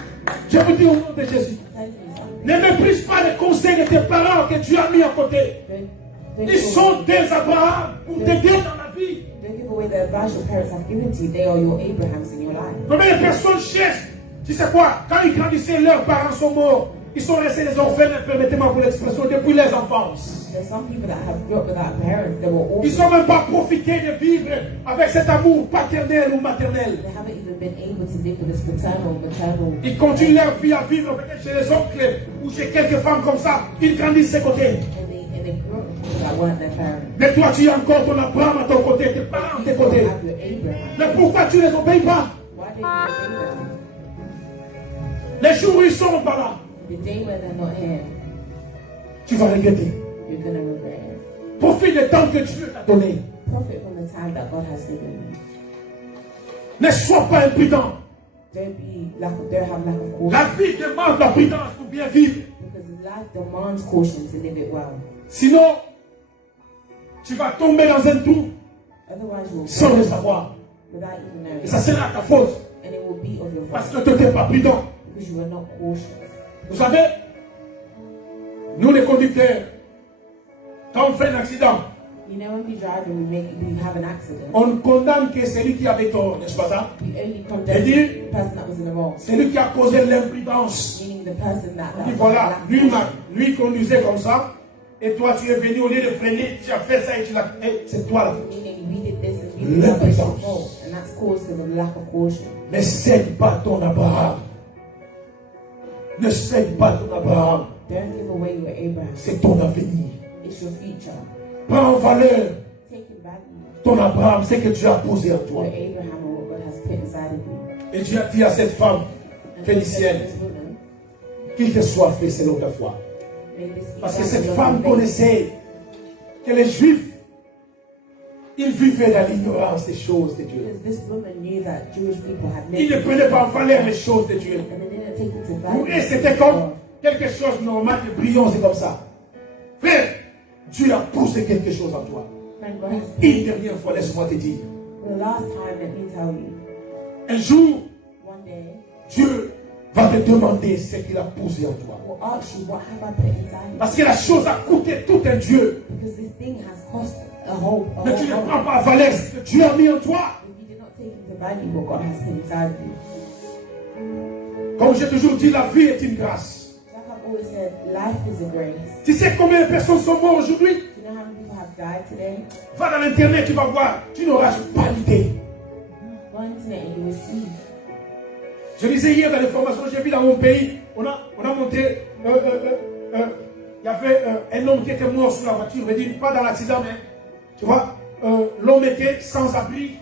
Je vous dis au nom de Jésus. Tell you something. Ne méprise pas les conseils de tes parents que Dieu a mis à côté. Don't Ils give sont away- des Abraham pour t'aider dans la vie. don't give away the advice your parents have given to you. They are your Abrahams in your life. Combien de personnes cherchent? Tu sais quoi? Quand ils grandissaient, leurs parents sont morts. Ils sont restés des orphelins, permettez-moi pour l'expression, depuis les enfances. There's some people that have grew up without parents. They were Ils orphans. n'ont même pas profité de vivre avec cet amour paternel ou maternel. They haven't even been able to live with this paternal, maternal. Ils continuent leur vie à vivre peut-être chez les oncles ou chez quelques femmes comme ça. Ils grandissent à côté. And they grew up with people that weren't their parents. Mais toi, tu as encore ton Abraham à ton côté, tes parents à tes You still côtés. have your Abraham. Mais pourquoi tu ne les obéis pas? Why don't you obey them? Les jours où ils sont pas là, The day where they're not here, tu vas regretter. you're gonna regret it. Profite du temps que Dieu t'a donné. Profit from the time that God has given you. Ne sois pas imprudent. Don't have lack of caution. La vie demande la prudence pour bien vivre. Because life demands caution to live it well. Sinon, tu vas tomber dans un trou Otherwise, you'll sans le savoir. without even knowing. Et ça sera ta faute. And it will be of your Parce fault. que tu n'étais pas prudent. Because you were not cautious. Vous savez, nous les conducteurs, quand on fait un accident, You know, when we drive and we have an accident, on ne condamne que celui qui avait tort, n'est-ce pas ça? we only condemn Et dire- the person that was in the wrong. Celui qui a causé l'imprudence. Meaning the person that On dit voilà, lui conduisait comme ça, Et toi, tu es venu au lieu de freiner, tu as fait ça et tu l'as. C'est toi la faute. Meaning we did this and we did that, it's your fault. And that's caused because of lack of caution. Ne cède pas ton Abraham. Ne cède pas ton Abraham. Don't give away your Abraham. C'est ton avenir. It's your future. Prends en valeur Take in value ton Abraham, c'est que Dieu a posé en toi. your Abraham and what God has put inside of you. Et Dieu a dit à cette femme And phénicienne this woman, qu'il te soit fait selon ta foi. may this be Parce que done cette in femme your faith. connaissait que les Juifs, ils vivaient dans l'ignorance des choses de Dieu. Because this woman knew that Jewish people had Ils ne lived prenaient pas en valeur les choses de Dieu. and they didn't take into Pour value. eux, c'était comme quelque chose de normal, de brillant, c'est comme ça. Frère, Dieu a posé quelque chose en toi. Friend, God has Une dernière fois, laisse-moi te dire. the last time, let me tell you, Un jour, one day, Dieu va te demander ce qu'il a posé en toi. will ask you, what have I put inside you? Parce que la chose a coûté tout un Dieu. Because this thing has cost a whole Mais tu ne world. prends pas en valeur ce que Dieu a mis en toi. If you did not take into value what God has put inside you. Comme j'ai toujours dit, la vie est une grâce. Like I've always said, life is a grace. Tu sais combien de personnes sont mortes aujourd'hui? Do you know how many people have died today? Va dans l'internet, tu vas voir. Tu n'auras pas d'idée. Go on internet and you will see. Je lisais hier dans les formations, j'ai vu dans mon pays, on a monté, il y avait un homme qui était mort sur la voiture, je veux dire, pas dans l'accident, mais, tu vois, l'homme était sans abri.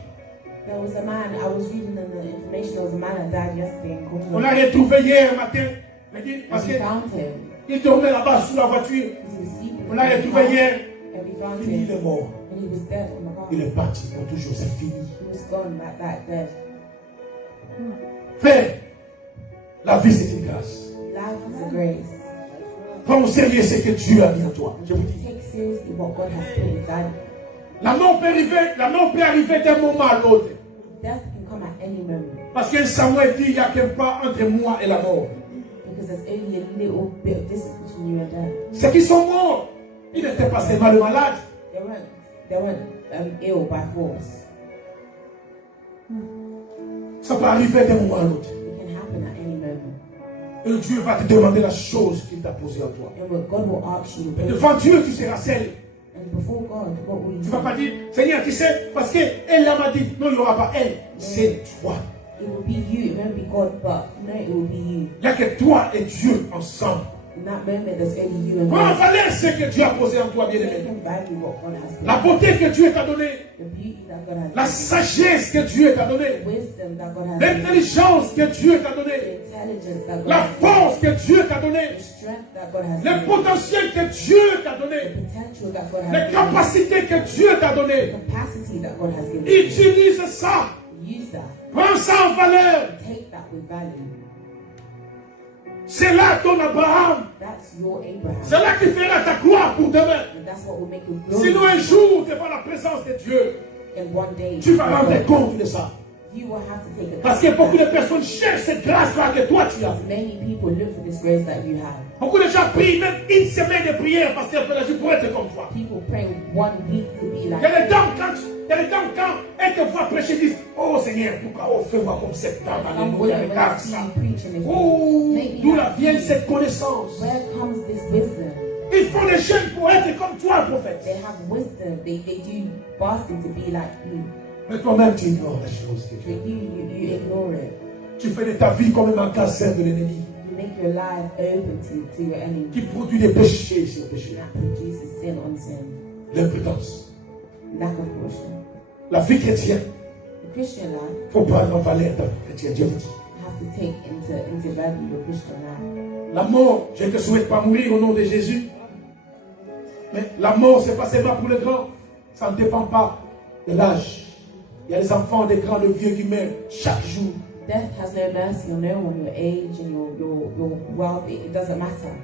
There was a man, I was reading in the information, there was a man that died yesterday in On l'a Kokomo. retrouvé hier matin, je veux dire, parce And we found him. qu'il dormait là-bas sous la voiture. Because he was sleeping. On l'a retrouvé hier, And we found fini, il him. est mort. And he was dead. Oh my God. Il est parti pour toujours, c'est fini. He was gone like that, dead. Frère, la vie c'est une grâce. Life is a grace. Prends au sérieux ce que Dieu a mis en toi. Je vous dis. Take seriously what God has put inside you. La mort peut arriver d'un moment à l'autre. Death can come at any moment. Parce que Samuel dit, il n'y a qu'un pas entre moi et la mort. Because there's only a little bit of distance between you and death. Ceux qui sont morts, ils n'étaient pas seulement le malade. They weren't ill by force. Ça peut arriver d'un moment à l'autre. It can happen at any moment. Et Dieu va te demander la chose qu'il t'a posée en toi. And what God will ask you. Et devant Dieu, tu seras seul. And before God, what will you Tu ne vas do? pas dire, Seigneur, tu sais, parce qu'elle m'a dit, non, il n'y aura pas elle. C'est toi. It will be you. It won't be God, but no, it will be you. Il n'y a que toi et Dieu ensemble. In that moment, there's only you and Prends en God. valeur ce que Dieu a posé en toi, Take bien-aimé. and value what God has La put. beauté que Dieu t'a donnée. The beauty that God has La given. sagesse que Dieu t'a donnée. The wisdom that God has given. L'intelligence que Dieu t'a The donnée. intelligence that God La has given. force que Dieu t'a donnée. The strength that God has Le given. potentiel que Dieu t'a The donné. potential that God has Les given. capacités que Dieu t'a The données. capacity that God has given. Utilise ça. Use that. Prends ça en valeur. Take that with value. C'est là ton Abraham. That's your Abraham. C'est là qui fera ta gloire pour demain. And that's what will make you Sinon un glorious. jour, devant la présence de Dieu, And one day, tu vas rendre compte de ça. you will have to take Parce account que beaucoup de of that. personnes cherchent cette grâce-là que toi tu as. Many people look for this grace that you have. Beaucoup de gens prient même une semaine de prière parce qu'elles peuvent pour être comme toi. People pray 1 week to be Il like y a des dames quand elles te voient prêcher, disent, oh Seigneur, pourquoi fais-moi comme cette dame, alléluia, when I regarde see ça. you preaching. If Oh, maybe d'où not vient you. cette connaissance? Where comes this wisdom? Ils font des jeûnes pour être comme toi, prophète. They have wisdom. They do fasting to be like you. Mais toi-même, tu ignores les choses que Dieu. But you ignore it. Tu fais de ta vie comme un magasin de l'ennemi You make your life open to your enemy. qui produit des péchés sur péchés. That produces sin on sin. L'impotence. Lack of caution. La vie chrétienne, The Christian life, il faut prendre en valeur ta vie chrétienne. Dieu vous dit. you have to take into value your Christian life. La mort, je ne te souhaite pas mourir au nom de Jésus. Mais la mort, c'est pas seulement pour les grands. Ça ne dépend pas de l'âge. Il y a des enfants, des grands, des vieux qui meurent chaque jour. Death has no mercy on no one, your age and your wealth, it doesn't matter.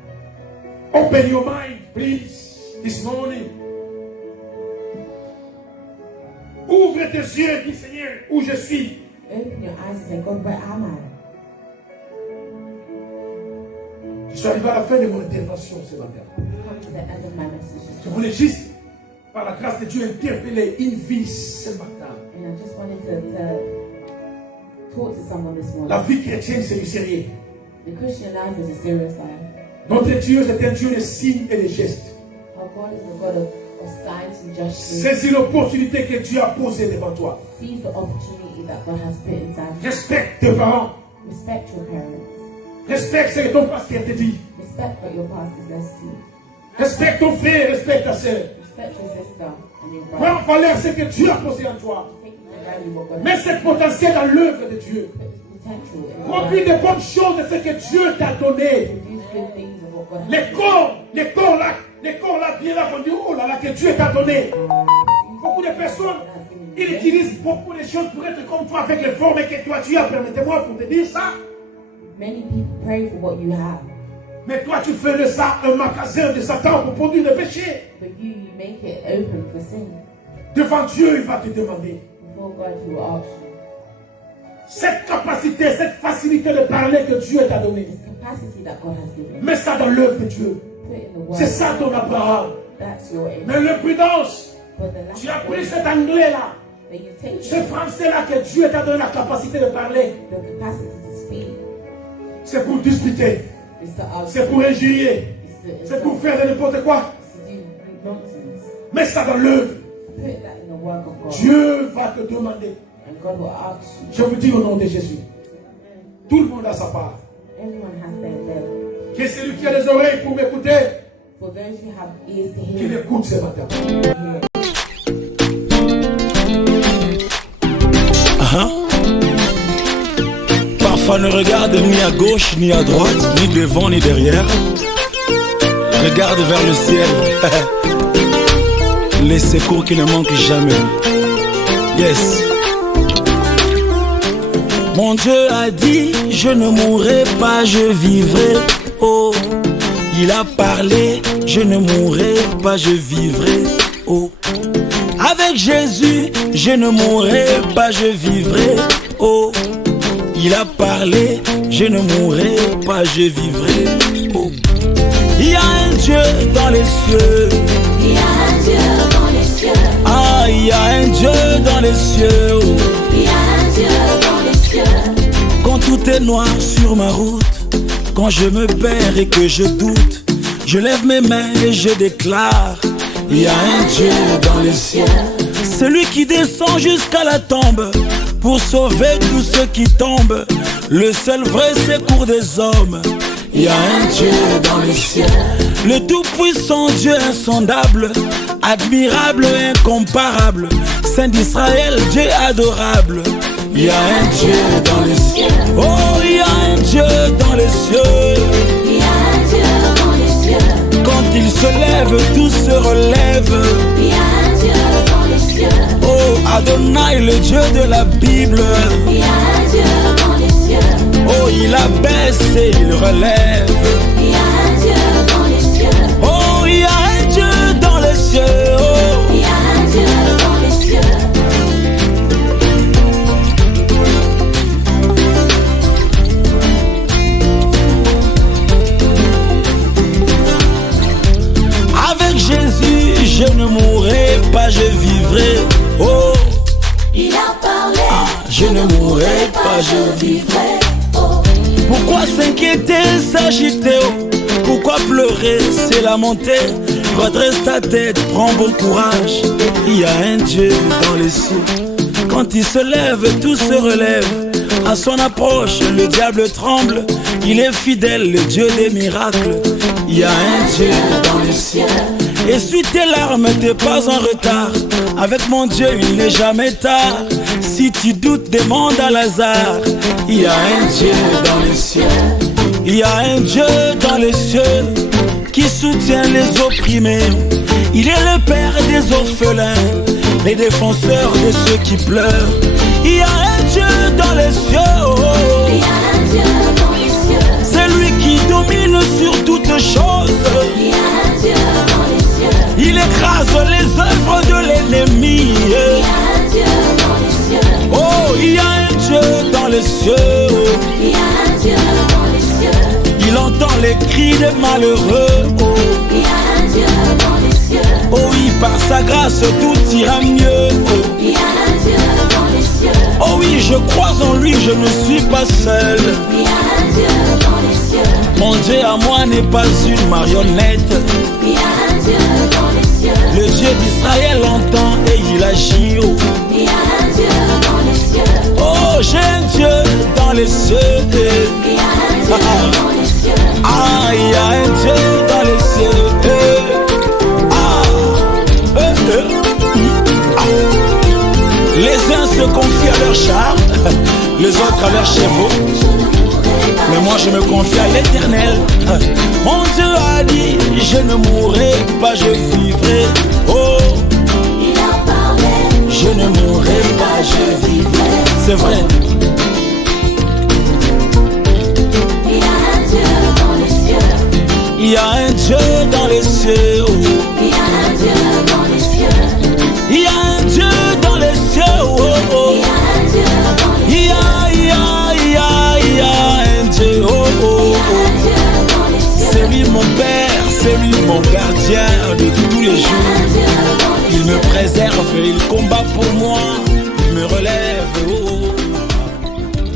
Open your mind, please, this morning. Ouvre tes yeux, dis Seigneur, où je suis. Open your eyes and say, God, where am I? Je suis arrivé à la fin de mon intervention ce matin. Come to the end of my message. Je voulais juste, par la grâce de Dieu, interpeller une vie ce matin. And I just wanted to talk to someone this La morning. vie chrétienne, c'est du sérieux. The Christian life is a serious life. Notre Dieu, c'est un Dieu de signes et de gestes. Our is a God of signs and justice. Saisis l'opportunité que Dieu a posée devant toi. Seize the opportunity that God has put inside you. Respecte tes parents. Respect your parents. Respecte ce que ton pasteur te dit. Respect what your pastor says to you. Respecte ton frère, respecte ta soeur. Respect your sister and your Prends brother. en valeur ce que Dieu a posé en toi. Take the value what God Mets ce potentiel dans l'œuvre de Dieu. put this potential in your Remplis life. de bonnes choses de ce que Dieu t'a donné. Produce good things of what God has Les corps là, bien là, on dit, oh là là, que Dieu t'a donné. Beaucoup de personnes, ils utilisent beaucoup de choses pour être comme toi avec les formes que toi tu as. Permettez-moi pour te dire ça. Many people pray for what you have, Mais toi, tu fais de ça un magasin de Satan pour produire le péché. but you make it open for sin. Devant Dieu, il va te demander. Before God, He will ask you. Cette capacité, cette facilité de parler que Dieu t'a donnée. This capacity that God has given you. Mets ça dans l'œuvre de Dieu. Put in the word. C'est ça ton Abraham. That's your aim. Mais l'imprudence, But the lack tu as of pris wisdom cet anglais-là, that you take ce français-là que Dieu t'a donné la capacité de parler. the capacity to speak C'est pour discuter, is to argue. c'est pour injurier, Is c'est pour to faire de n'importe quoi. do nonsense. Mets ça dans l'œuvre. Put that in the work of God. Dieu va te demander. And God will ask you. Je vous dis au nom de Jésus. Tout le monde a sa part. Everyone has their level. Que celui qui a les oreilles pour m'écouter, For those who have ears to qu'il hear, écoute ce matin. hear. Parfois ne regarde ni à gauche ni à droite, ni devant ni derrière. Regarde vers le ciel. Les secours qui ne manquent jamais. Yes. Mon Dieu a dit, je ne mourrai pas, je vivrai. Oh, il a parlé, je ne mourrai pas, je vivrai. Oh, avec Jésus, je ne mourrai pas, je vivrai. Oh, il a parlé, je ne mourrai pas, je vivrai. Oh, il y a un Dieu dans les cieux. Il y a un Dieu dans les cieux. Ah, il y a un Dieu dans les cieux. Oh. Il y a un Dieu dans les cieux. Quand tout est noir sur ma route, quand je me perds et que je doute, je lève mes mains et je déclare, il y a un Dieu dans les cieux. Celui qui descend jusqu'à la tombe pour sauver tous ceux qui tombent, le seul vrai secours des hommes. Il y a un Dieu dans les cieux, le tout-puissant Dieu insondable, admirable et incomparable, Saint d'Israël, Dieu adorable. Il y a un Dieu dans les cieux. Oh, il y a un Dieu dans les cieux. Il y a un Dieu dans les cieux. Quand il se lève, tout se relève. Il y a un Dieu dans les cieux. Oh, Adonai, le Dieu de la Bible. Il y a un Dieu dans les cieux. Oh, il abaisse et il relève. Il y a un Dieu dans les cieux. Oh, il y a un Dieu dans les cieux. Oh, Il y a un Dieu dans les cieux. avec Jésus, je ne mourrai pas, je vivrai. Oh, Il a parlé. je ne mourrai pas, je vivrai. Vivrai. Oh, Pourquoi s'inquiéter, s'agiter? Oh, pourquoi pleurer, c'est lamenter? Redresse ta tête, prends bon courage. Il y a un Dieu dans les cieux. Quand il se lève, tout se relève. À son approche, le diable tremble. Il est fidèle, le Dieu des miracles. Il y a un Dieu dans les cieux. Essuie tes larmes, t'es pas en retard. Avec mon Dieu, il n'est jamais tard. Si tu doutes, demande à Lazare. Il y a un Dieu dans les cieux. Il y a un Dieu dans les cieux qui soutient les opprimés. Il est le Père des orphelins, les défenseurs de ceux qui pleurent. Il y a un Dieu dans les cieux. Oh, oh. il y a un Dieu dans les cieux. C'est lui qui domine sur toutes choses. Il y a un Dieu dans les cieux. Il écrase les œuvres de l'ennemi. Il y a un Dieu dans les cieux. Oh, il y a un Dieu dans les cieux. Il y a un Dieu dans les cieux. Il entend les cris des malheureux. Oh, Il y a un Dieu dans les cieux. oh oui, par sa grâce tout ira mieux. Oh, Il y a un Dieu dans les cieux. oh oui, je crois en lui, je ne suis pas seul. Il y a un Dieu dans les cieux. Mon Dieu à moi n'est pas une marionnette. Il y a un Dieu dans les cieux. Dieu d'Israël entend et il agit. Oh. Il y a un Dieu dans les cieux. Oh, j'ai un Dieu dans les cieux. Il y a un Dieu dans les cieux. Ah, il y a un Dieu dans les cieux. Les uns se confient à leur char, les autres à leurs chevaux. Mais moi je me confie à l'Éternel. Mon Dieu a dit, je ne mourrai pas, je vivrai. Oh, Il a parlé. je ne mourrai pas, je vivrai. C'est vrai. Il y a un Dieu dans les cieux. Il y a un Dieu dans les cieux. Oh. Il y a un Dieu dans les cieux. Il y a un Dieu dans les cieux. Oh, oh. Il y a un Dieu dans les Il y a un Dieu. Oh, oh, oh. C'est lui mon Père, c'est lui mon gardien de tous les jours. Il me préserve et il combat pour moi.